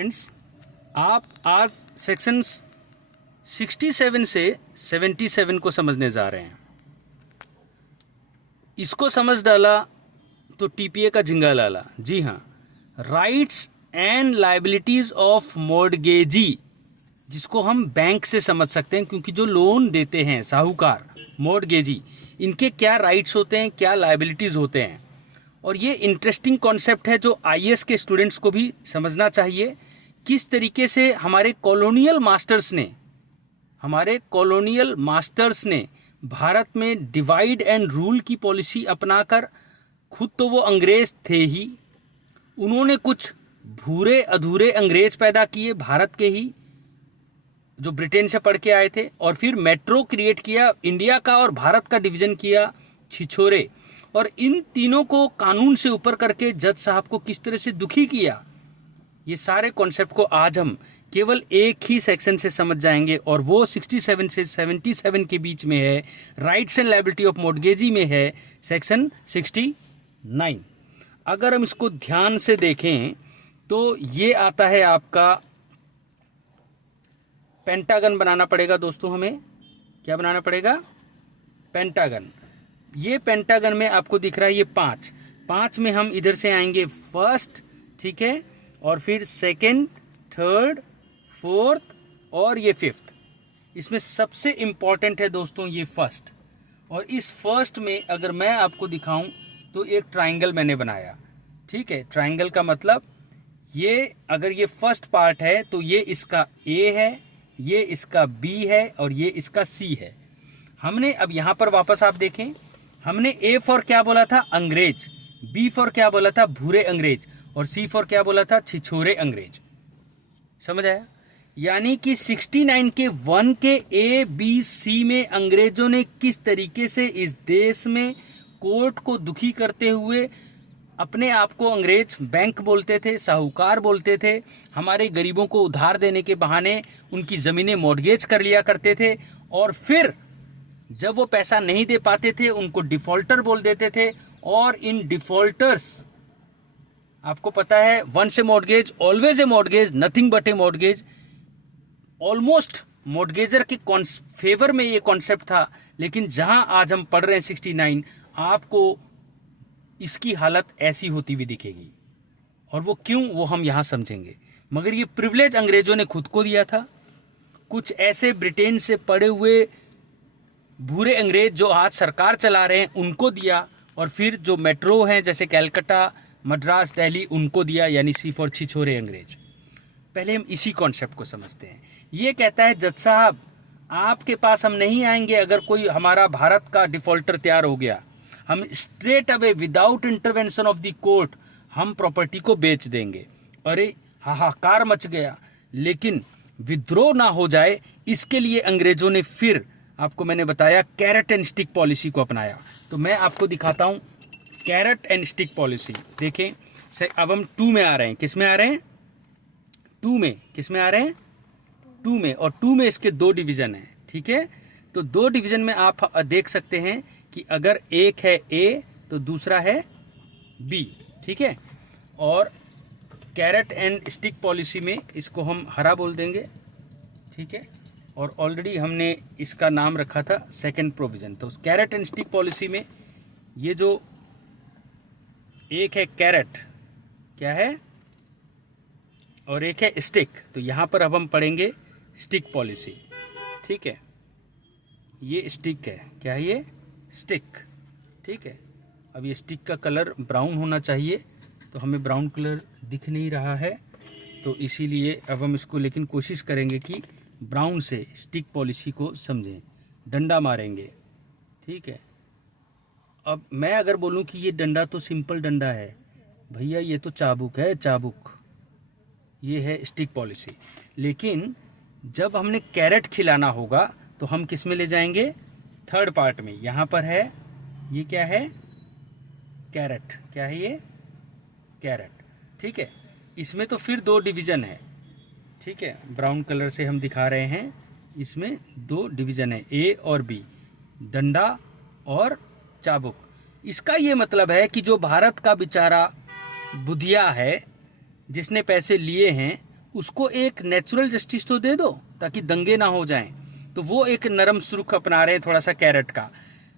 Friends, आप आज section 67 से 77 को समझने जा रहे हैं। इसको समझ डाला तो टीपीए का झिंगा लाला। जी हाँ, rights and liabilities of mortgagee, जिसको हम बैंक से समझ सकते हैं, क्योंकि जो लोन देते हैं साहूकार मॉर्गेजी, इनके क्या राइट्स होते हैं, क्या लायबिलिटीज होते हैं। और ये इंटरेस्टिंग कॉन्सेप्ट है जो आईएएस के स्टूडेंट्स को भी समझना चाहिए। किस तरीके से हमारे कॉलोनियल मास्टर्स ने भारत में डिवाइड एंड रूल की पॉलिसी अपनाकर, खुद तो वो अंग्रेज थे ही, उन्होंने कुछ भूरे अधूरे अंग्रेज पैदा किए भारत के ही, जो ब्रिटेन से पढ़ के आए थे, और फिर मेट्रो क्रिएट किया, इंडिया का और भारत का डिवीजन किया, छिछोरे। और इन तीनों को कानून से ऊपर करके जज साहब को किस तरह से दुखी किया, ये सारे कॉन्सेप्ट को आज हम केवल एक ही सेक्शन से समझ जाएंगे, और वो 67 से 77 के बीच में है। Rights and liability of mortgagee में है सेक्शन 69। अगर हम इसको ध्यान से देखें तो ये आता है आपका पेंटागन बनाना पड़ेगा दोस्तों। हमें क्या बनाना पड़ेगा? पेंटागन। ये पेंटागन में आपको दिख रहा है ये पांच में हम इधर से आएंगे फर्स्ट, ठीक है, और फिर सेकंड, थर्ड, फोर्थ और ये फिफ्थ। इसमें सबसे इंपॉर्टेंट है दोस्तों ये फर्स्ट। और इस फर्स्ट में अगर मैं आपको दिखाऊं तो एक ट्राइंगल मैंने बनाया, ठीक है। ट्राइंगल का मतलब ये, अगर ये फर्स्ट पार्ट है तो ये इसका ए है, ये इसका बी है और ये इसका सी है। हमने अब यहां पर वापस आप देखें, हमने ए फॉर क्या बोला था? अंग्रेज, बी फॉर क्या बोला था? भूरे अंग्रेज, और सी फॉर क्या बोला था? छिछोरे अंग्रेज। समझ आया? यानी कि 69 के 1 के ए बी सी में अंग्रेजों ने किस तरीके से इस देश में कोर्ट को दुखी करते हुए अपने आप को अंग्रेज बैंक बोलते थे, साहूकार बोलते थे, हमारे गरीबों को उधार देने के बहाने उनकी जमीनें मॉर्गेज कर लिया करते थे, और फिर जब वो पैसा नहीं दे पाते थे उनको डिफॉल्टर बोल देते थे। और इन डिफॉल्टर्स, आपको पता है, once a mortgage always a mortgage, nothing but a mortgage, almost mortgager के फेवर में ये कॉन्सेप्ट था। लेकिन जहां आज हम पढ़ रहे हैं 69, आपको इसकी हालत ऐसी होती हुई दिखेगी। और वो क्यों, वो हम यहां समझेंगे। मगर ये प्रिविलेज अंग्रेजों ने खुद को दिया था, कुछ ऐसे ब्रिटेन से पड़े हुए भूरे अंग्रेज जो आज सरकार चला रहे हैं उनको दिया, और फिर जो मेट्रो हैं जैसे कैलकाटा, मद्रास, दिल्ली, उनको दिया, यानी सी फॉर छिछोरे अंग्रेज। पहले हम इसी कॉन्सेप्ट को समझते हैं। ये कहता है जज साहब, आपके पास हम नहीं आएंगे अगर कोई हमारा भारत का डिफॉल्टर तैयार हो गया, हम straight away without intervention of the court हम प्रॉपर्टी को बेच देंगे। अरे हाहाकार मच गया। लेकिन विद्रोह ना हो जाए इसके लिए अंग्रेजों ने फिर, आपको मैंने बताया, कैरेट एंड स्टिक पॉलिसी को अपनाया। तो मैं आपको दिखाता हूं कैरेट एंड स्टिक पॉलिसी। देखें, अब हम 2 में आ रहे हैं। किस में आ रहे हैं? 2 में। किस में आ रहे हैं? 2 में। और 2 में इसके 2 डिवीजन हैं, ठीक है। तो 2 डिवीजन में आप देख सकते हैं कि अगर एक है ए तो दूसरा है बी, ठीक है। और कैरेट एंड स्टिक पॉलिसी में इसको हम हरा बोल देंगे, ठीक है। और ऑलरेडी हमने इसका नाम रखा था सेकंड प्रोविजन। तो कैरेट एंड स्टिक पॉलिसी में ये जो एक है कैरेट, क्या है, और एक है स्टिक, तो यहां पर अब हम पढ़ेंगे स्टिक पॉलिसी, ठीक है। ये स्टिक है, क्या है ये? स्टिक, ठीक है। अब ये स्टिक का कलर ब्राउन होना चाहिए, तो हमें ब्राउन कलर दिख नहीं रहा है, तो इसीलिए अब हम इसको लेकिन कोशिश करेंगे कि ब्राउन से स्टिक पॉलिसी को समझें। डंडा मारेंगे, ठीक है। अब मैं अगर बोलूं कि ये डंडा तो सिंपल डंडा है, भैया ये तो चाबुक है, चाबुक। ये है स्टिक पॉलिसी। लेकिन जब हमने कैरेट खिलाना होगा तो हम किस में ले जाएंगे? थर्ड पार्ट में। यहां पर है, ये क्या है? कैरेट। क्या है ये? कैरेट, ठीक है। इसमें तो फिर 2 डिवीजन है, ठीक है। ब्राउन कलर से हम दिखा रहे हैं, इसमें 2 डिवीजन है, ए और बी, डंडा और चाबुक। इसका ये मतलब है कि जो भारत का बेचारा बुधिया है, जिसने पैसे लिए हैं, उसको एक नेचुरल जस्टिस तो दे दो ताकि दंगे ना हो जाएं। तो वो एक नरम सुरुख अपना रहे हैं थोड़ा सा कैरेट का,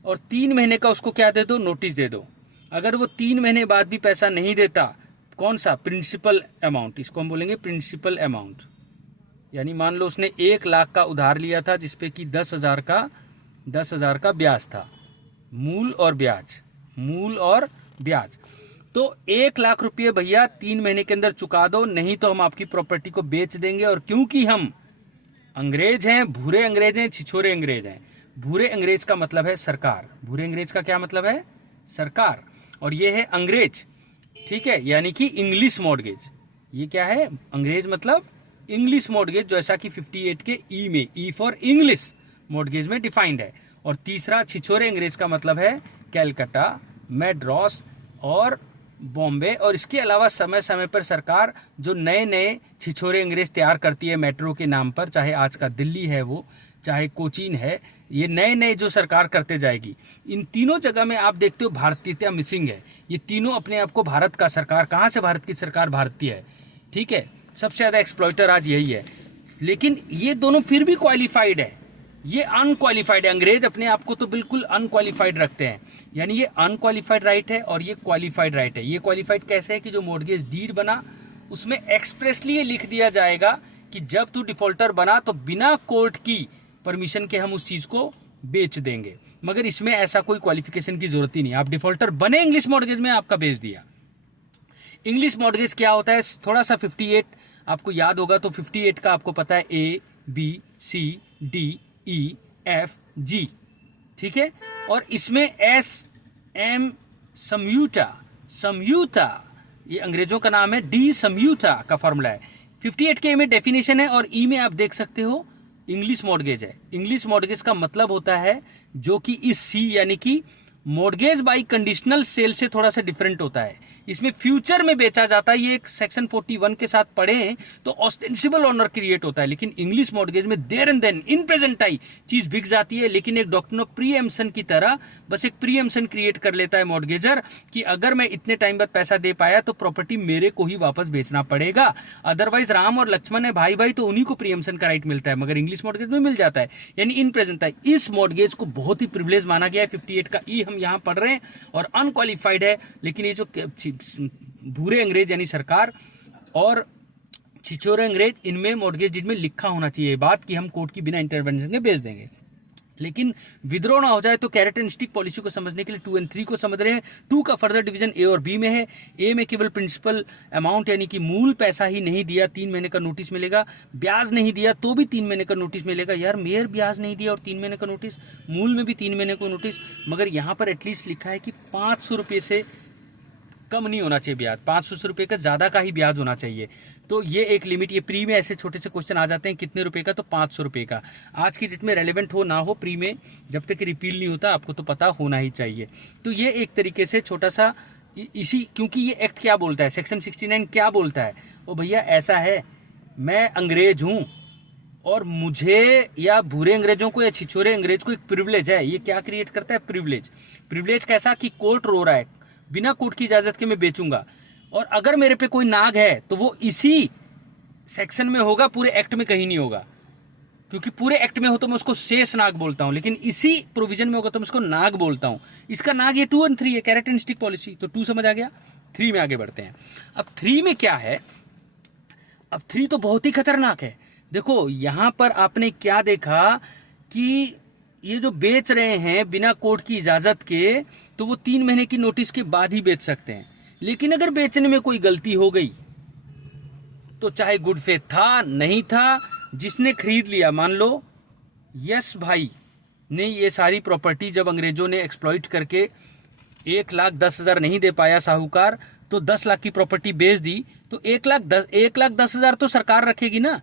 और 3 महीने का उसको क्या दे दो, नोटिस दे दो। अगर वो 3 महीने बाद भी पैसा नहीं देता, कौन सा, प्रिंसिपल अमाउंट, इसको हम बोलेंगे प्रिंसिपल अमाउंट। यानी मान लो उसने 1 लाख का उधार लिया था जिसपे कि 10,000 का ब्याज था, मूल और ब्याज। तो 1 लाख रुपये भैया 3 महीने के अंदर चुका दो, नहीं तो हम आपकी प्रॉपर्टी को बेच देंगे। और क्योंकि हम अंग्रेज हैं, भूरे अंग्रेज हैं, छिछोरे अंग्रेज हैं। भूरे अंग्रेज का मतलब है सरकार, भूरे अंग्रेज का क्या मतलब है, सरकार, और ये है अंग्रेज, ठीक है, यानी कि इंग्लिश मॉर्गेज। ये क्या है, अंग्रेज मतलब इंग्लिश मॉर्गेज, जैसा कि 58 के ई में, ई फॉर इंग्लिश मॉर्गेज में डिफाइंड है। और तीसरा छिछोरे अंग्रेज का मतलब है कैलकाटा, मैड्रास और बॉम्बे। और इसके अलावा समय समय पर सरकार जो नए नए छिछोरे अंग्रेज तैयार करती है मेट्रो के नाम पर, चाहे आज का दिल्ली है वो, चाहे कोचीन है, ये नए नए जो सरकार करते जाएगी। इन तीनों जगह में आप देखते हो भारतीयता मिसिंग है। ये तीनों अपने आप को भारत का सरकार, कहाँ से भारत की सरकार भारतीय है, ठीक है, सबसे ज्यादा एक्सप्लॉइटर आज यही है। लेकिन ये दोनों फिर भी क्वालिफाइड है, ये अनक्वालिफाइड है। अंग्रेज अपने आप को तो बिल्कुल अनक्वालिफाइड रखते हैं, यानी ये अनक्वालिफाइड राइट है और ये क्वालिफाइड राइट है। ये क्वालिफाइड कैसे है कि जो मॉर्गेज डीड बना उसमें एक्सप्रेसली ये लिख दिया जाएगा कि जब तू डिफॉल्टर बना तो बिना कोर्ट की परमिशन के हम उस चीज को बेच देंगे। मगर इसमें ऐसा कोई क्वालिफिकेशन की जरूरत ही नहीं, आप डिफॉल्टर बने इंग्लिश मॉर्गेज में, आपका बेच दिया। इंग्लिश मॉर्गेज क्या होता है, थोड़ा सा 58 आपको याद होगा तो 58 का आपको पता है ABCDEFG, ठीक है, और इसमें SM समयूता, ये अंग्रेजों का नाम है, D समयूता का फॉर्मूला है। 58 के में डेफिनेशन है और ई में आप देख सकते हो इंग्लिश मॉर्गेज है। इंग्लिश मॉर्गेज का मतलब होता है जो कि इस सी यानी कि मॉर्गेज बाई कंडीशनल सेल से थोड़ा सा डिफरेंट होता है। इसमें फ्यूचर में बेचा जाता है, ये एक सेक्शन 41 के साथ पढ़े तो ऑस्टेंसिबल ऑनर क्रिएट होता है। लेकिन इंग्लिश मॉर्गेज में there and then in present आई चीज बिक जाती है, लेकिन एक डॉक्ट्रिन ऑफ प्रीएम्पशन की तरह बस एक प्रीएम्पशन क्रिएट कर लेता है मॉर्गेजर कि अगर मैं इतने टाइम बाद पैसा दे पाया तो प्रॉपर्टी मेरे को ही वापस बेचना पड़ेगा, अदरवाइज राम और लक्ष्मण है भाई भाई तो उन्हीं को प्रीएम्पशन का राइट मिलता है, मगर इंग्लिश मॉर्गेज में मिल जाता है, यानी इन प्रेजेंट आई। इस मॉर्गेज को बहुत ही प्रिविलेज माना गया है। 58 का ई हम यहाँ पढ़ रहे हैं और अनक्वालिफाइड है। लेकिन ये जो भूरे अंग्रेज यानी सरकार और छिछोरे अंग्रेज, इनमें मॉर्गेज डीड में लिखा होना चाहिए बात कि हम कोर्ट की बिना इंटरवेंशन के बेच देंगे। लेकिन विद्रोह ना हो जाए तो कैरेट एंड स्टिक पॉलिसी को समझने के लिए 2 और 3 को समझ रहे हैं। 2 का फर्दर डिवीजन ए और बी में है। ए में केवल प्रिंसिपल अमाउंट यानी कि मूल पैसा ही नहीं दिया 3 महीने का नोटिस मिलेगा, ब्याज नहीं दिया तो भी 3 महीने का नोटिस मिलेगा। यार मेयर ब्याज नहीं दिया और 3 महीने का नोटिस, मूल में भी 3 महीने का नोटिस, मगर यहाँ पर एटलीस्ट लिखा है कि 500 रुपये से कम नहीं होना चाहिए ब्याज, 500 रुपये का ज्यादा का ही ब्याज होना चाहिए। तो ये एक लिमिट, ये प्री में ऐसे छोटे से क्वेश्चन आ जाते हैं, कितने रुपए का, तो 500 रुपये का। आज की डेट में रेलेवेंट हो ना हो प्री में, जब तक रिपील नहीं होता आपको तो पता होना ही चाहिए। तो ये एक तरीके से छोटा सा इसी, क्योंकि ये एक्ट क्या बोलता है, सेक्शन 69 क्या बोलता है, ओ भैया ऐसा है, मैं अंग्रेज हूं और मुझे या भूरे अंग्रेजों को या छिछोरे अंग्रेज को एक प्रिविलेज है। ये क्या क्रिएट करता है, प्रिविलेज। प्रिविलेज कैसा कि कोर्ट रो रहा है, बिना कोर्ट की इजाजत के मैं बेचूंगा, और अगर मेरे पे कोई नाग है तो वो इसी सेक्शन में होगा, पूरे एक्ट में कहीं नहीं होगा। क्योंकि पूरे एक्ट में हो तो मैं उसको शेष नाग बोलता हूं, लेकिन इसी प्रोविजन में होगा तो मैं उसको नाग बोलता हूं। इसका नाग ये 2 और 3 है, कैरेट एंड स्टिक पॉलिसी। तो 2 समझ आ गया। 3 में आगे बढ़ते हैं। अब 3 में क्या है, अब 3 तो बहुत ही खतरनाक है। देखो यहां पर आपने क्या देखा कि ये जो बेच रहे हैं बिना कोर्ट की इजाजत के, तो वो 3 महीने की नोटिस के बाद ही बेच सकते हैं। लेकिन अगर बेचने में कोई गलती हो गई तो चाहे गुड फेथ था नहीं था, जिसने खरीद लिया, मान लो यस भाई ने ये सारी प्रॉपर्टी जब अंग्रेजों ने एक्सप्लॉइट करके 1,10,000 नहीं दे पाया साहूकार, तो 10 लाख की प्रॉपर्टी बेच दी, तो 1,10,000 तो सरकार रखेगी ना।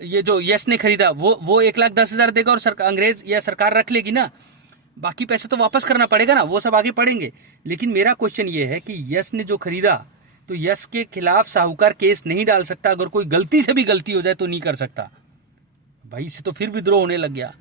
ये जो यस ने खरीदा वो 1,10,000 देगा और अंग्रेज या सरकार रख लेगी ना। बाकी पैसे तो वापस करना पड़ेगा ना, वो सब आगे पढ़ेंगे। लेकिन मेरा क्वेश्चन ये है कि यस ने जो खरीदा, तो यस के खिलाफ साहूकार केस नहीं डाल सकता। अगर कोई गलती से भी गलती हो जाए तो नहीं कर सकता भाई, इससे तो फिर विद्रोह होने लग गया।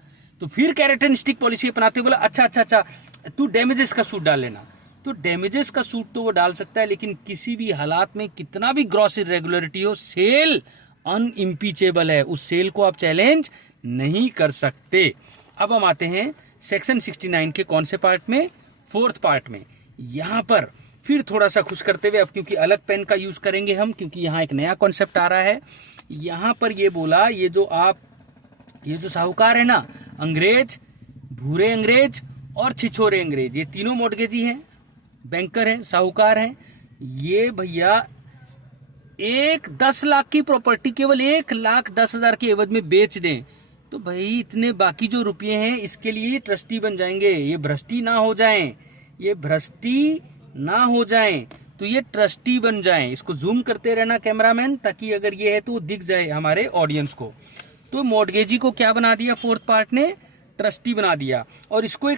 तो फिर कैरेट एंड स्टिक पॉलिसी अपनाते बोला अच्छा तू डैमेजेस का सूट डाल लेना। तो डैमेजेस का सूट तो वो डाल सकता है, लेकिन किसी भी हालात में कितना भी ग्रॉस इरेगुलरिटी हो, सेल अनइम्पीचेबल है, उस सेल को आप चैलेंज नहीं कर सकते। अब हम आते हैं सेक्शन 69 के कौन से पार्ट में, फोर्थ पार्ट में। यहां पर फिर थोड़ा सा खुश करते हुए, अब क्योंकि अलग पेन का यूज करेंगे हम, क्योंकि यहाँ एक नया कॉन्सेप्ट आ रहा है। यहां पर ये बोला, ये जो साहूकार है ना, अंग्रेज, भूरे अंग्रेज और छिछोरे अंग्रेज, ये तीनों मॉर्गेजी हैं, बैंकर हैं, साहूकार हैं। ये भैया 10 लाख की प्रॉपर्टी केवल 1,10,000 के एवज में बेच दें तो भाई इतने बाकी जो रुपये हैं इसके लिए ट्रस्टी बन जाएंगे। ये भ्रष्टी ना हो जाएं, ये भ्रष्टी ना हो जाएं तो ये ट्रस्टी बन जाएं। इसको जूम करते रहना कैमरामैन, ताकि अगर ये है तो वो दिख जाए हमारे ऑडियंस को। तो मॉर्गेजी को क्या बना दिया फोर्थ पार्ट ने, ट्रस्टी बना दिया। और इसको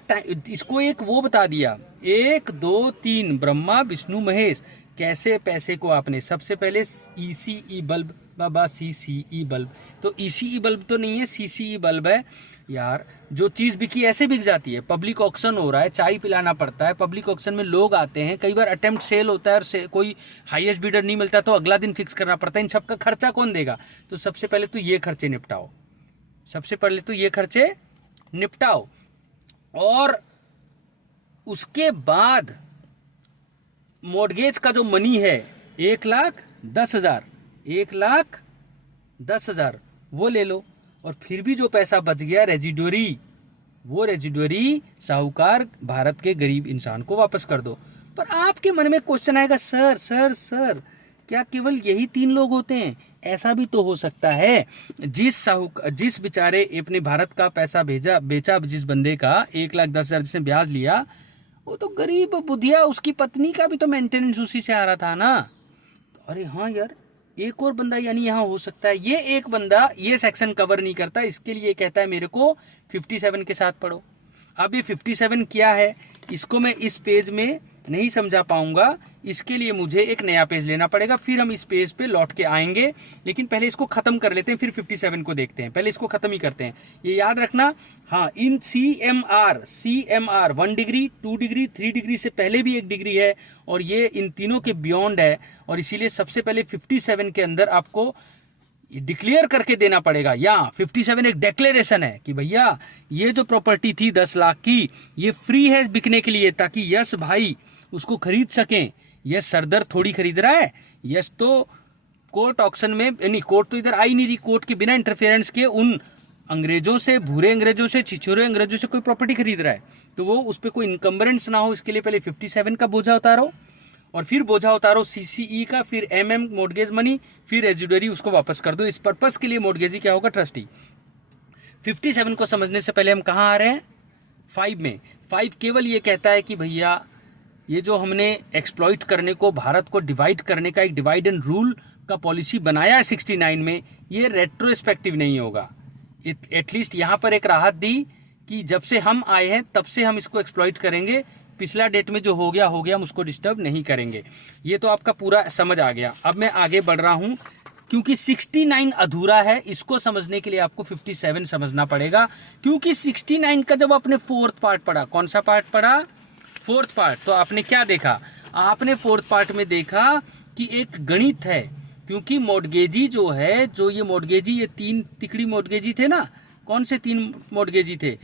एक वो बता दिया, 1 2 3 ब्रह्मा विष्णु महेश। कैसे पैसे को आपने, सबसे पहले ECE बल्ब, बाबा CCE बल्ब, तो ECE बल्ब तो नहीं है, CCE बल्ब है यार। जो चीज बिकी ऐसे बिक जाती है, पब्लिक ऑक्शन हो रहा है, चाय पिलाना पड़ता है, पब्लिक ऑक्शन में लोग आते हैं, कई बार अटेम्प्ट सेल होता है और कोई हाईएस्ट बिडर नहीं मिलता तो अगला दिन फिक्स करना पड़ता है। इन सबका खर्चा कौन देगा? तो सबसे पहले तो ये खर्चे निपटाओ, सबसे पहले तो ये खर्चे निपटाओ। और उसके बाद मॉर्गेज का जो मनी है 1,10,000, 1,10,000 वो ले लो। और फिर भी जो पैसा बच गया रेजिडोरी, वो रेजिडोरी साहूकार भारत के गरीब इंसान को वापस कर दो। पर आपके मन में क्वेश्चन आएगा, सर सर सर क्या केवल यही 3 लोग होते हैं? ऐसा भी तो हो सकता है, जिस बेचारे अपने भारत का पैसा बेचा, जिस बंदे का 1,10,000 जिसने ब्याज लिया, वो तो गरीब बुधिया, उसकी पत्नी का भी तो मेंटेनेंस उसी से आ रहा था ना। अरे हाँ यार, एक और बंदा यानी यहाँ हो सकता है। ये एक बंदा ये सेक्शन कवर नहीं करता, इसके लिए कहता है मेरे को 57 के साथ पढ़ो। अब ये 57 क्या है, इसको मैं इस पेज में नहीं समझा पाऊंगा, इसके लिए मुझे एक नया पेज लेना पड़ेगा, फिर हम इस पेज पे लौट के आएंगे। लेकिन पहले इसको खत्म कर लेते हैं, फिर 57 को देखते हैं। पहले इसको खत्म ही करते हैं, ये याद रखना। हाँ, इन CMR 1 डिग्री, 2 डिग्री, 3 डिग्री से पहले भी 1 डिग्री है, और ये इन तीनों के बियॉन्ड है। और इसीलिए सबसे पहले 57 के अंदर आपको डिक्लेयर करके देना पड़ेगा। या 57 एक डिक्लेरेशन है कि भैया ये जो प्रॉपर्टी थी 10 लाख की, ये फ्री है बिकने के लिए, ताकि यश भाई उसको खरीद सकें। यश सरदर थोड़ी खरीद रहा है, यश तो कोर्ट ऑक्शन में, यानी कोर्ट तो इधर आई नहीं रही, कोर्ट के बिना इंटरफेरेंस के उन अंग्रेजों से, भूरे अंग्रेजों से, छिछोरे अंग्रेजों से कोई प्रॉपर्टी खरीद रहा है, तो वो उस पर कोई इनकम्बरेंस ना हो, इसके लिए पहले 57 का बोझा उतारो, और फिर बोझा उतारो CCE का, फिर MM मॉर्गेज मनी, फिर रेजिडरी उसको वापस कर दो। इस पर्पस के लिए मॉर्गेजी क्या होगा, ट्रस्टी। 57 को समझने से पहले हम कहाँ आ रहे हैं, 5 में। 5 केवल ये कहता है कि भैया ये जो हमने एक्सप्लॉइट करने को, भारत को डिवाइड करने का एक डिवाइड एंड रूल का पॉलिसी बनाया है 69 में, ये रेट्रोस्पेक्टिव नहीं होगा। एटलीस्ट यहाँ पर एक राहत दी कि जब से हम आए हैं तब से हम इसको एक्सप्लॉइट करेंगे, पिछला डेट में जो हो गया हम उसको डिस्टर्ब नहीं करेंगे। ये तो आपका पूरा समझ आ गया। अब मैं आगे बढ़ रहा हूं, क्योंकि 69 अधूरा है, इसको समझने के लिए आपको 57 समझना पड़ेगा। क्योंकि 69 का जब आपने फोर्थ पार्ट पढ़ा, कौन सा पार्ट पढ़ा, फोर्थ पार्ट, तो आपने क्या देखा, आपने फोर्थ पार्ट में देखा कि एक गणित है। क्योंकि मॉर्गेजी जो है, जो ये मॉर्गेजी, ये 3 तिकड़ी मॉर्गेजी थे ना, कौन से 3 मॉर्गेजी थे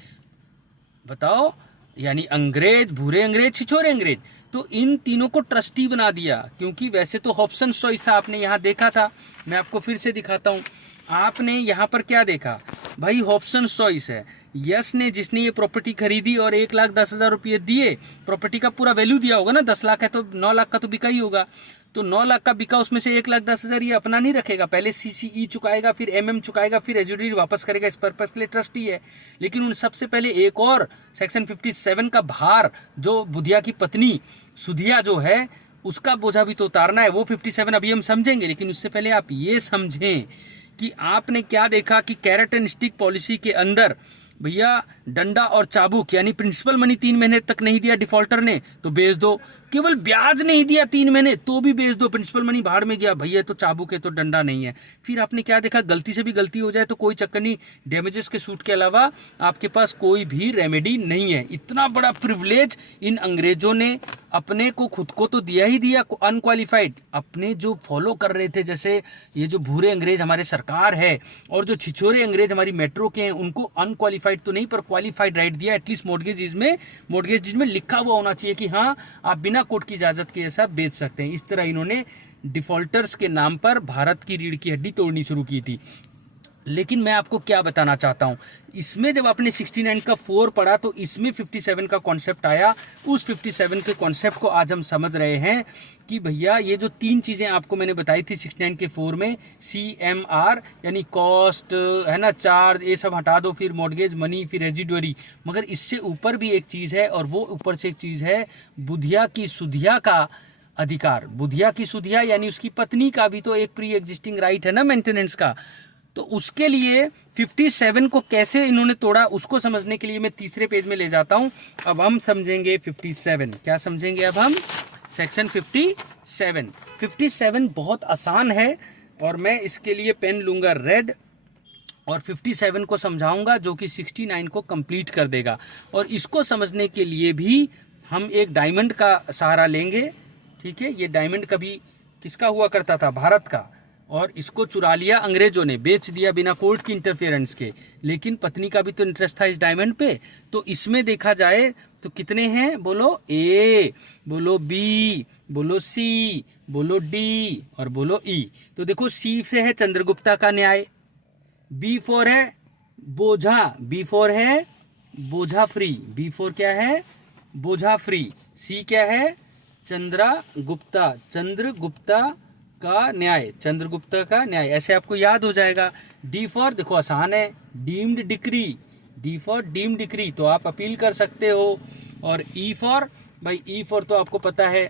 बताओ, यानी अंग्रेज, भूरे अंग्रेज, छिछोरे अंग्रेज। तो इन तीनों को ट्रस्टी बना दिया। क्योंकि वैसे तो हॉब्सन चॉइस था, आपने यहाँ देखा था, मैं आपको फिर से दिखाता हूँ। आपने यहाँ पर क्या देखा भाई, हॉब्सन चॉइस है। यस ने, जिसने ये प्रॉपर्टी खरीदी और 1,10,000 रुपये दिए, प्रॉपर्टी का पूरा वैल्यू दिया होगा ना, 10 लाख है तो 9 लाख का तो बिका ही होगा। तो 9 लाख का बिका, उसमें से 1,10,000 ये अपना नहीं रखेगा, पहले CCE चुकाएगा, फिर MM चुकाएगा, फिर रेजिडरी वापस करेगा। इस पर्पस के लिए ट्रस्टी है। लेकिन उन सबसे पहले एक और सेक्शन 57 का भार, जो बुधिया की पत्नी सुधिया जो है, उसका बोझा भी तो उतारना है। वो 57 अभी हम समझेंगे, लेकिन उससे पहले आप ये समझें कि आपने क्या देखा कि कैरेट एंड स्टिक पॉलिसी के अंदर भैया डंडा और चाबुक, यानी प्रिंसिपल मनी 3 महीने तक नहीं दिया डिफॉल्टर ने तो बेच दो, केवल ब्याज नहीं दिया 3 महीने तो भी बेच दो, प्रिंसिपल मनी बाहर में गया, भैया तो चाबुक है तो डंडा नहीं है। फिर आपने क्या देखा, गलती से भी गलती हो जाए तो कोई चक्कर नहीं, डैमेजेस के सूट के अलावा आपके पास कोई भी रेमेडी नहीं है। इतना बड़ा प्रिविलेज इन अंग्रेजों ने अपने को खुद को तो दिया ही दिया अनक्वालिफाइड, अपने जो फॉलो कर रहे थे, जैसे ये जो भूरे अंग्रेज हमारे सरकार है और जो छिछोरे अंग्रेज हमारी मेट्रो के हैं, उनको अनक्वालिफाइड तो नहीं पर क्वालिफाइड राइट दिया। एटलीस्ट मॉर्गेज में लिखा हुआ होना चाहिए कि हाँ आप बिना कोर्ट की इजाजत के ऐसा बेच सकते हैं। इस तरह इन्होंने डिफॉल्टर्स के नाम पर भारत की रीढ़ की हड्डी तोड़नी शुरू की थी। लेकिन मैं आपको क्या बताना चाहता हूं, इसमें जब आपने 69 का 4 पढ़ा तो इसमें 57 का कॉन्सेप्ट आया। उस 57 के कॉन्सेप्ट को आज हम समझ रहे हैं कि भैया ये जो 3 चीजें आपको मैंने बताई थी 69 के 4 में, CMR यानी कॉस्ट है ना, चार्ज, ये सब हटा दो, फिर मॉर्गेज मनी, फिर रेजिडुअरी, मगर इससे ऊपर भी एक चीज है और वो ऊपर से एक चीज है बुधिया की सुधिया का अधिकार। बुधिया की सुधिया यानी उसकी पत्नी का भी तो एक प्री एग्जिस्टिंग राइट है ना मेंटेनेंस का। तो उसके लिए 57 को कैसे इन्होंने तोड़ा उसको समझने के लिए मैं तीसरे पेज में ले जाता हूं। अब हम समझेंगे 57, क्या समझेंगे अब हम? सेक्शन 57 बहुत आसान है और मैं इसके लिए पेन लूंगा रेड और 57 को समझाऊंगा जो कि 69 को कंप्लीट कर देगा। और इसको समझने के लिए भी हम एक डायमंड का सहारा लेंगे। ठीक है, ये डायमंड कभी किसका हुआ करता था? भारत का, और इसको चुरा लिया अंग्रेजों ने, बेच दिया बिना कोर्ट की इंटरफेरेंस के। लेकिन पत्नी का भी तो इंटरेस्ट था इस डायमंड पे। तो इसमें देखा जाए तो कितने हैं? बोलो ए, बोलो बी, बोलो सी, बोलो डी और बोलो ई। तो देखो सी से है चंद्रगुप्ता का न्याय, B4 है बोझा, B4 है बोझा फ्री, B4 क्या है? बोझा फ्री। सी क्या है? चंद्रगुप्ता का न्याय, चंद्रगुप्ता का न्याय, ऐसे आपको याद हो जाएगा। D4 देखो आसान है, deemed decree, D4 deemed decree, तो आप अपील कर सकते हो। और E4 भाई, E4 तो आपको पता है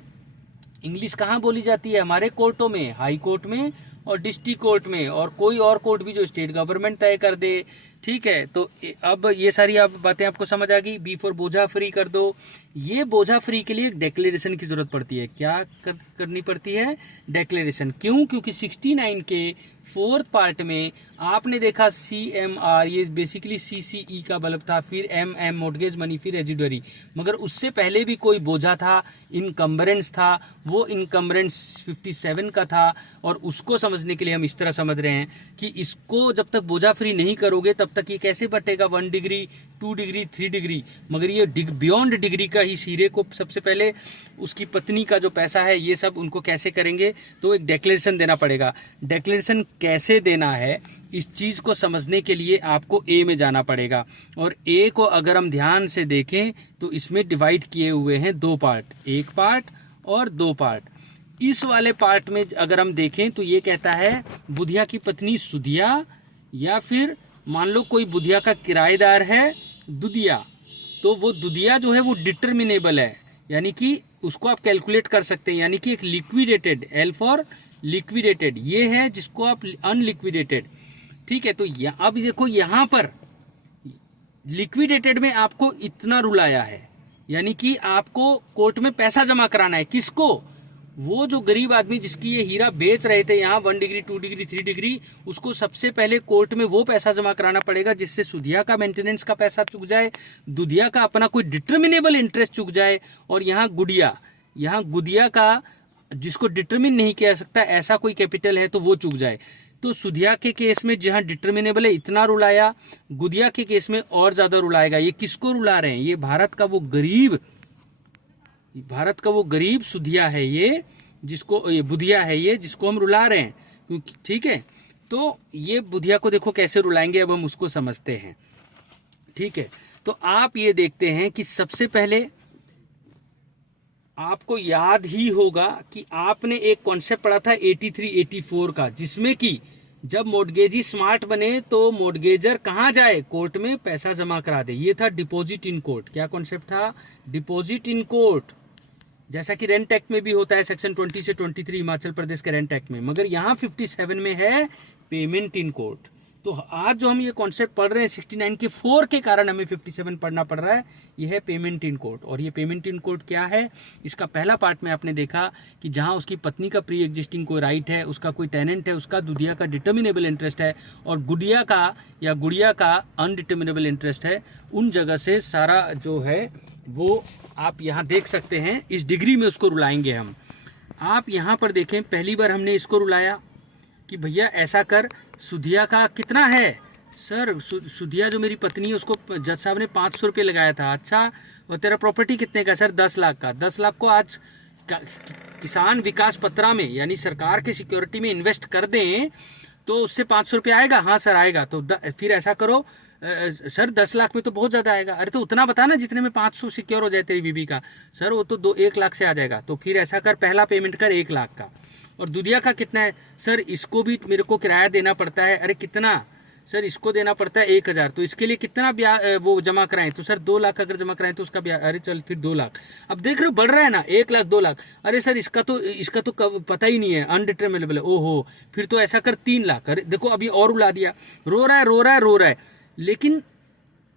इंग्लिश कहाँ बोली जाती है? हमारे कोर्टों में, हाई कोर्ट में और डिस्ट्रिक्ट कोर्ट में, और कोई और कोर्ट भी जो स्टेट गवर्नमेंट तय कर दे। ठीक है, तो अब ये सारी आप बातें आपको समझ आ गई। B4 बोझा फ्री कर दो। ये बोझा फ्री के लिए एक डिक्लेरेशन की जरूरत पड़ती है। क्या करनी पड़ती है? डिक्लेरेशन। क्यों? क्योंकि 69 के 4th पार्ट में आपने देखा CMR, ये बेसिकली CCE का बल्ब था, फिर MM मॉर्गेज मनी, फिर रेजिडुअरी, मगर उससे पहले भी कोई बोझा था, इनकम्बरेंस था, वो इनकम्बरेंस 57 का था। और उसको समझने के लिए हम इस तरह समझ रहे हैं कि इसको जब तक बोझा फ्री नहीं करोगे तब तक ये कैसे बटेगा? 1 डिग्री, 2 डिग्री, 3 डिग्री, मगर ये बियॉन्ड डिग्री का ही हीरे को सबसे पहले उसकी पत्नी का जो पैसा है ये सब उनको कैसे करेंगे? तो एक डिक्लेरेशन देना पड़ेगा। डिक्लेरेशन कैसे देना है इस चीज को समझने के लिए आपको ए में जाना पड़ेगा। और ए को अगर हम ध्यान से देखें तो इसमें डिवाइड किए हुए हैं 2 पार्ट, 1 पार्ट और 2 पार्ट। इस वाले पार्ट में अगर हम देखें तो ये कहता है बुधिया की पत्नी सुधिया, या फिर मान लो कोई बुधिया का किराएदार है दुधिया, तो वो दुधिया जो है वो डिटर्मिनेबल है, यानी कि उसको आप कैलकुलेट कर सकते हैं। यानी कि एक लिक्विडेटेड, L फॉर लिक्विडेटेड, ये है जिसको आप अनलिक्विडेटेड। ठीक है, तो अब देखो यहां पर लिक्विडेटेड में आपको इतना रुलाया है, यानी कि आपको कोर्ट में पैसा जमा कराना है। किसको? वो जो गरीब आदमी जिसकी ये हीरा बेच रहे थे यहाँ 1 डिग्री, 2 डिग्री, 3 डिग्री, उसको सबसे पहले कोर्ट में वो पैसा जमा कराना पड़ेगा जिससे सुधिया का मेंटेनेंस का पैसा चुक जाए, दुधिया का अपना कोई डिटर्मिनेबल इंटरेस्ट चुक जाए, और यहाँ गुदिया का जिसको डिटर्मिन नहीं किया सकता ऐसा कोई कैपिटल है तो वो चुक जाए। तो सुधिया के केस में जहां डिटर्मिनेबल है इतना रुलाया, गुदिया के केस में और ज्यादा रुलाएगा। ये किसको रुला रहे हैं? ये भारत का वो गरीब सुधिया है, ये बुधिया है, ये जिसको हम रुला रहे हैं। ठीक है, तो ये बुधिया को देखो कैसे रुलाएंगे, अब हम उसको समझते हैं। ठीक है, तो आप ये देखते हैं कि सबसे पहले आपको याद ही होगा कि आपने एक कॉन्सेप्ट पढ़ा था 83-84 का, जिसमें कि जब मोर्टगेजी स्मार्ट बने तो मोर्टगेजर कहां जाए? कोर्ट में पैसा जमा करा दे। ये था डिपॉजिट इन कोर्ट। क्या कॉन्सेप्ट था? डिपॉजिट इन कोर्ट, जैसा कि रेंट एक्ट में भी होता है सेक्शन 20 से 23 हिमाचल प्रदेश के रेंट एक्ट में, मगर यहाँ 57 में है पेमेंट इन कोर्ट। तो आज जो हम ये कॉन्सेप्ट पढ़ रहे हैं 69 के 4 के कारण हमें 57 पढ़ना पड़ रहा है, ये है पेमेंट इन कोर्ट। और ये पेमेंट इन कोर्ट क्या है? इसका पहला पार्ट में आपने देखा कि जहां उसकी पत्नी का प्री एग्जिस्टिंग कोई राइट है, उसका कोई टेनेंट है, उसका दुधिया का डिटर्मिनेबल इंटरेस्ट है और गुड़िया का अनडिटर्मिनेबल इंटरेस्ट है, उन जगह से सारा जो है वो आप यहाँ देख सकते हैं, इस डिग्री में उसको रुलाएंगे हम। आप यहाँ पर देखें, पहली बार हमने इसको रुलाया कि भैया ऐसा कर, सुधिया का कितना है सर, सुधिया जो मेरी पत्नी है उसको जज साहब ने 500 रुपये लगाया था। अच्छा, और तेरा प्रॉपर्टी कितने का सर? 10 लाख का। 10 लाख को आज किसान विकास पत्रा में यानी सरकार के सिक्योरिटी में इन्वेस्ट कर दें तो उससे 500 रुपये आएगा? हाँ सर आएगा। तो फिर ऐसा करो सर 10 लाख में तो बहुत ज़्यादा आएगा। अरे तो उतना बता ना जितने में 500 सिक्योर हो जाए तेरी बीबी का। सर वो तो 1 लाख से आ जाएगा। तो फिर ऐसा कर, पहला पेमेंट कर 1 लाख का। और दुधिया का कितना है? सर इसको भी मेरे को किराया देना पड़ता है। अरे कितना? सर इसको देना पड़ता है 1000। तो इसके लिए कितना ब्याज वो जमा कराएं? तो सर 2 लाख अगर जमा कराएं तो उसका ब्याज, अरे चल फिर 2 लाख। अब देख रहे हो बढ़ रहा है ना, 1 लाख 2 लाख। अरे सर इसका तो पता ही नहीं है, अनडिटर्मिनेबल है। ओहो, फिर तो ऐसा कर 3 लाख। अरे देखो अभी और उला दिया, रो रहा है। लेकिन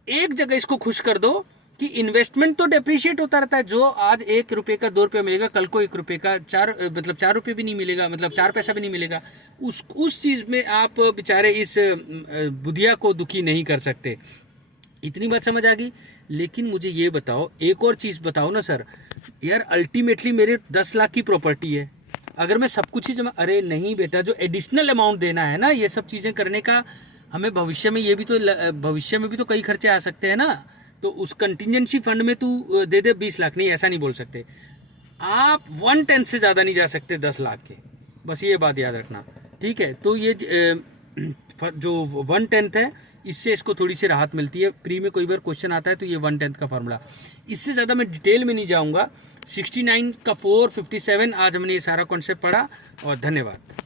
एक जगह इसको खुश कर दो कि इन्वेस्टमेंट तो डेप्रिशिएट होता रहता है। जो आज 1 रुपये का 2 रुपये मिलेगा, कल को 1 रुपये का 4 रुपये भी नहीं मिलेगा, मतलब 4 पैसा भी नहीं मिलेगा। उस चीज में आप बेचारे इस बुधिया को दुखी नहीं कर सकते। इतनी बात समझ आ गई। लेकिन मुझे ये बताओ, एक और चीज बताओ ना सर यार, अल्टीमेटली मेरे 10 लाख की प्रॉपर्टी है, अगर मैं सब कुछ ही जमा, अरे नहीं बेटा, जो एडिशनल अमाउंट देना है ना, ये सब चीजें करने का हमें भविष्य में, ये भी तो भविष्य में भी तो कई खर्चे आ सकते हैं ना। तो उस कंटिजेंसी फंड में तू दे दे 20 लाख, नहीं ऐसा नहीं बोल सकते आप। 1/10 से ज्यादा नहीं जा सकते 10 लाख के, बस ये बात याद रखना, ठीक है। तो ये जो 1/10 है, इससे इसको थोड़ी सी राहत मिलती है। प्री में कोई बार क्वेश्चन आता है तो ये 1/10 का फॉर्मूला। इससे ज्यादा मैं डिटेल में नहीं जाऊंगा। 69 का 4, 57 आज हमने ये सारा कॉन्सेप्ट पढ़ा। और धन्यवाद।